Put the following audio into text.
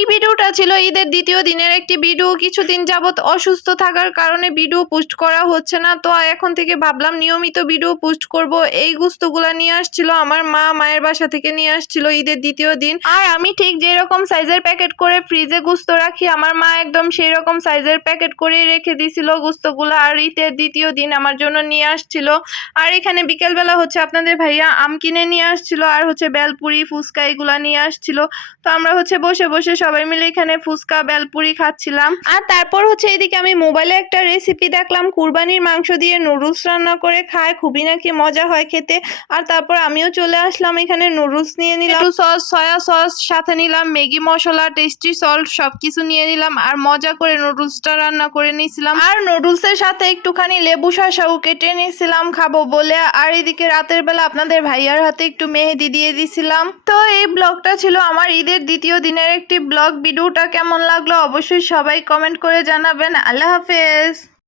এই ভিডিওটা ছিল ঈদের দ্বিতীয় দিনের একটি ভিডিও। কিছুদিন যাবত অসুস্থ থাকার কারণে ভিডিও পোস্ট করা হচ্ছে না, তো এখন থেকে ভাবলাম নিয়মিত ভিডিও পোস্ট করব। এই গোস্তগুলা নিয়ে আসছিল আমার মা, মায়ের বাসা থেকে নিয়ে আসছিল ঈদের দ্বিতীয় দিন। আর আমি ঠিক যেরকম সাইজের প্যাকেট করে ফ্রিজে গোস্ত রাখি, আমার মা একদম সেই রকম সাইজের প্যাকেট করে রেখে দিছিল গোস্তগুলো, আর ঈদের দ্বিতীয় দিন আমার জন্য নিয়ে আসছিল। আর এখানে বিকেলবেলা হচ্ছে আপনাদের ভাইয়া আম কিনে নিয়ে আসছিল, আর হচ্ছে বেলপুরি, ফুচকা এগুলা নিয়ে আসছিল। তো আমরা হচ্ছে বসে বসে সবাই মিলে এখানে ফুচকা, বেলপুরি খাচ্ছিলাম। আর তারপর হচ্ছে এদিকে আমি মোবাইলে একটা রেসিপি দেখলাম, কুরবানির মাংস দিয়ে নুডলস রান্না করে খায়, খুবই নাকি মজা হয় খেতে। আর তারপর আমিও চলে আসলাম, এখানে নুডলস নিয়ে নিলাম, সস, সয়া সস, সাথে নিলাম ম্যাগি মশলা, টেস্টি সল্ট, সবকিছু নিয়ে নিলাম। আর মজা করে নুডলসটা রান্না করে নিয়েছিলাম, আর নুডলসের সাথে একটুখানি লেবু শসাও কেটে নিয়েছিলাম খাবো বলে। আর এদিকে রাতের বেলা আপনাদের ভাইয়ার হাতে একটু মেহেদি দিয়ে দিছিলাম। তো এই ব্লগটা ছিল আমার ঈদের দ্বিতীয় দিনের একটি ব্লগ। ভিডিওটা কেমন লাগলো অবশ্যই সবাই কমেন্ট করে জানাবেন। আল্লাহ হাফেজ।